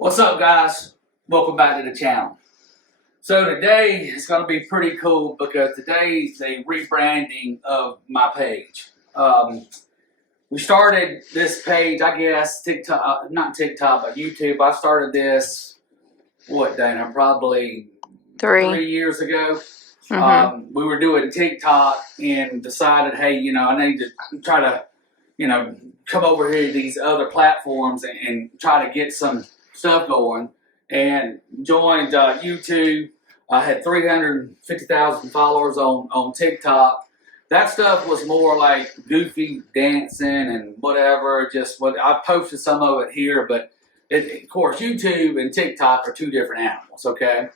What's up, guys? Welcome back to the channel. So today is going to be pretty cool because today is a rebranding of my page. We started this page, I guess, TikTok, not TikTok, but YouTube. I started this, what, Dana, probably 3 years ago. We were doing TikTok and decided, hey, I need to try to, come over here to these other platforms and try to get some stuff going, and joined YouTube. I had 350,000 followers on TikTok. That stuff was more like goofy dancing and whatever, just what I posted some of it here, but of course YouTube and TikTok are two different animals, okay?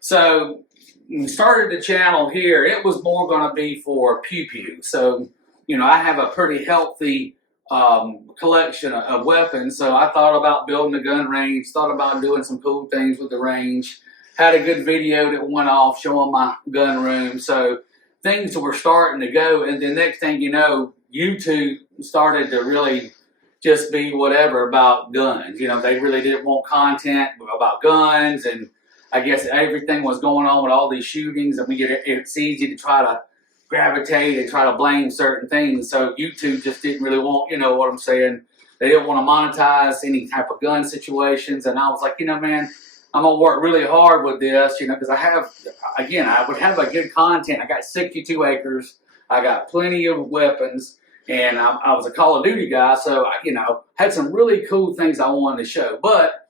So when we started the channel here, it was more going to be for pew-pew. So, I have a pretty healthy collection of weapons, so I thought about building a gun range, thought about doing some cool things with the range, had a good video that went off showing my gun room, so things were starting to go, and the next thing you know, YouTube started to really just be whatever about guns. They really didn't want content about guns, and I guess everything was going on with all these shootings, and it's easy to try to gravitate and try to blame certain things. So YouTube just didn't really want, what I'm saying, they didn't want to monetize any type of gun situations. And I was like, man, I'm going to work really hard with this, because I would have a good content. I got 62 acres. I got plenty of weapons. And I was a Call of Duty guy. So, had some really cool things I wanted to show. But,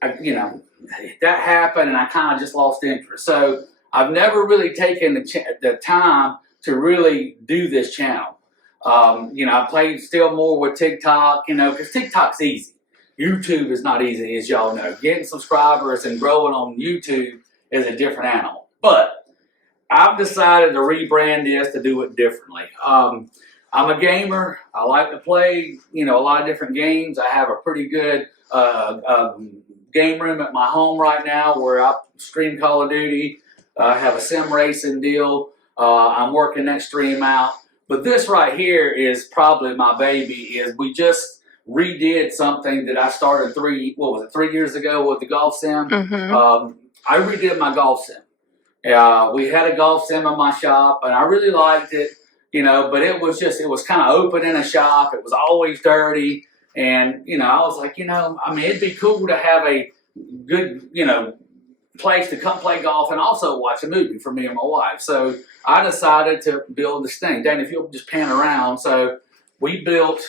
that happened and I kind of just lost interest. So I've never really taken the time to really do this channel. I played still more with TikTok, because TikTok's easy. YouTube is not easy, as y'all know. Getting subscribers and growing on YouTube is a different animal. But I've decided to rebrand this to do it differently. I'm a gamer. I like to play, a lot of different games. I have a pretty good game room at my home right now where I stream Call of Duty. I have a sim racing deal. I'm working that stream out. But this right here is probably my baby. We just redid something that I started 3 years ago with the golf sim. I redid my golf sim. We had a golf sim in my shop, and I really liked it, but it was kind of open in a shop. It was always dirty. And, I was like, it'd be cool to have a good, place to come play golf and also watch a movie for me and my wife. So I decided to build this thing. Dan, if you'll just pan around. So we built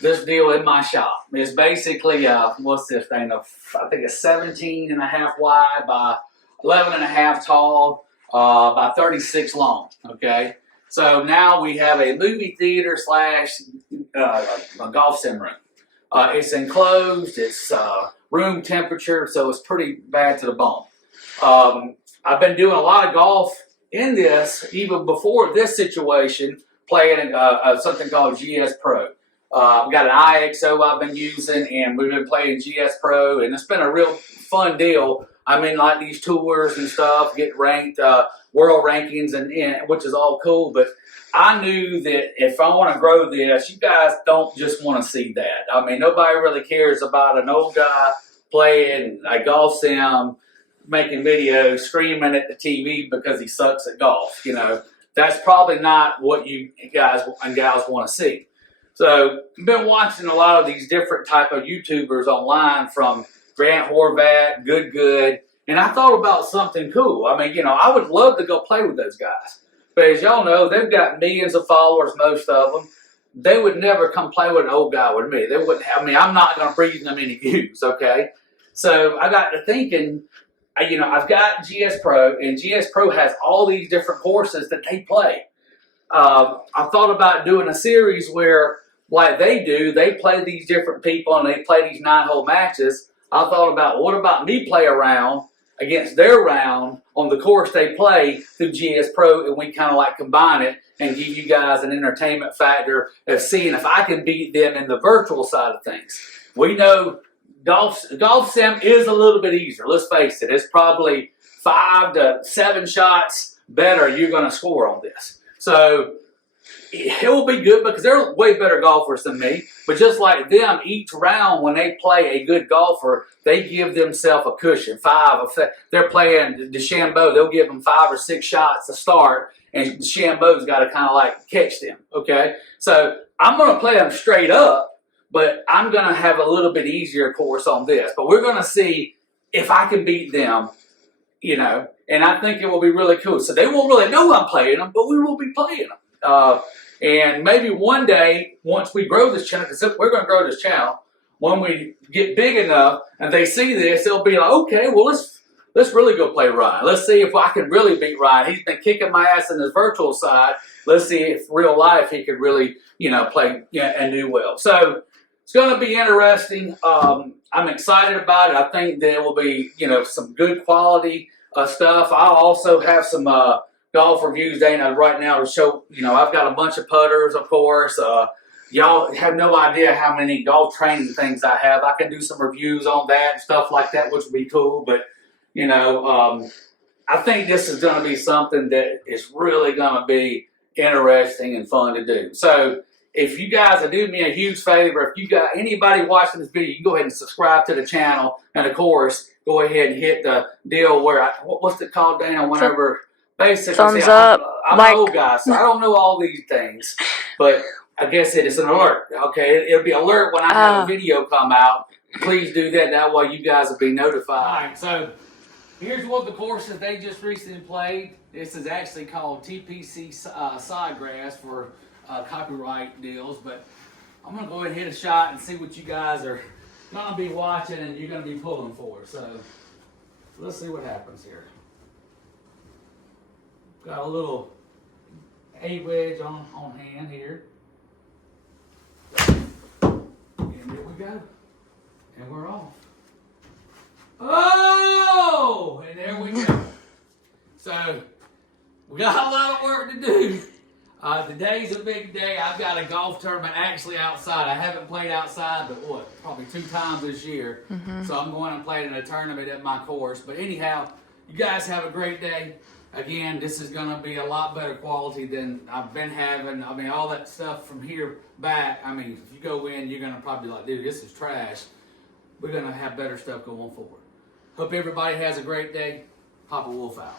this deal in my shop. It's basically, what's this thing? I think it's 17 and a half wide by 11 and a half tall, by 36 long, okay? So now we have a movie theater slash a golf sim room. It's enclosed, it's room temperature, so it's pretty bad to the bone. I've been doing a lot of golf in this, even before this situation, playing something called GS Pro. I've got an IXO I've been using, and we've been playing GS Pro, and it's been a real fun deal. I'm in like these tours and stuff, get ranked, world rankings, and which is all cool, but I knew that if I want to grow this, you guys don't just want to see that. Nobody really cares about an old guy playing a golf sim, making videos, screaming at the TV because he sucks at golf. That's probably not what you guys and gals want to see. So I've been watching a lot of these different type of YouTubers online, from Grant Horvat, Good, and I thought about something cool. I would love to go play with those guys. But as y'all know, they've got millions of followers, most of them. They would never come play with an old guy with me. They wouldn't. I'm not going to breathe them any views, okay? So I got to thinking, I've got GS Pro, and GS Pro has all these different courses that they play. I thought about doing a series where, like they do, they play these different people and they play these 9-hole matches. I thought about, what about me play around against their round on the course they play through GS Pro, and we kind of like combine it and give you guys an entertainment factor of seeing if I can beat them in the virtual side of things. We know golf sim is a little bit easier. Let's face it. It's probably 5 to 7 shots better you're going to score on this. So it will be good because they're way better golfers than me. But just like them, each round when they play a good golfer, they give themselves a cushion. They're playing DeChambeau, they'll give them 5 or 6 shots to start, and DeChambeau's got to kind of like catch them. Okay, so I'm going to play them straight up, but I'm going to have a little bit easier course on this. But we're going to see if I can beat them, you know, and I think it will be really cool. So they won't really know I'm playing them, but we will be playing them. And maybe one day, once we grow this channel, because we're going to grow this channel, when we get big enough and they see this, they'll be like, okay, well, let's really go play Ryan. Let's see if I can really beat Ryan. He's been kicking my ass in his virtual side. Let's see if real life he could really, you know, play and do well. So it's going to be interesting. I'm excited about it. I think there will be, you know, some good quality stuff. I'll also have some golf reviews, Dana, right now to show, you know, I've got a bunch of putters, of course. Y'all have no idea how many golf training things I have. I can do some reviews on that and stuff like that, which would be cool. But, you know, I think this is going to be something that is really going to be interesting and fun to do. So if you guys do me a huge favor, if you got anybody watching this video, you can go ahead and subscribe to the channel. And, of course, go ahead and hit the deal where, what's it called, Dana, whenever... Basically, thumbs up. I'm an old guy, so I don't know all these things, but I guess it is an alert. Okay, it'll be alert when I have a video come out. Please do that. That way, you guys will be notified. All right, so here's what the courses they just recently played. This is actually called TPC Sidegrass for copyright deals, but I'm gonna go ahead and hit a shot and see what you guys are gonna be watching and you're gonna be pulling for. So let's see what happens here. Got a little 8 wedge on hand here. And there we go. And we're off. Oh! And there we go. So, we got a lot of work to do. Today's a big day. I've got a golf tournament actually outside. I haven't played outside, but what? Probably 2 times this year. So I'm going and playing in a tournament at my course. But anyhow, you guys have a great day. Again, this is going to be a lot better quality than I've been having. I mean, all that stuff from here back, I mean, if you go in, you're going to probably be like, dude, this is trash. We're going to have better stuff going forward. Hope everybody has a great day. Papa Wolf out.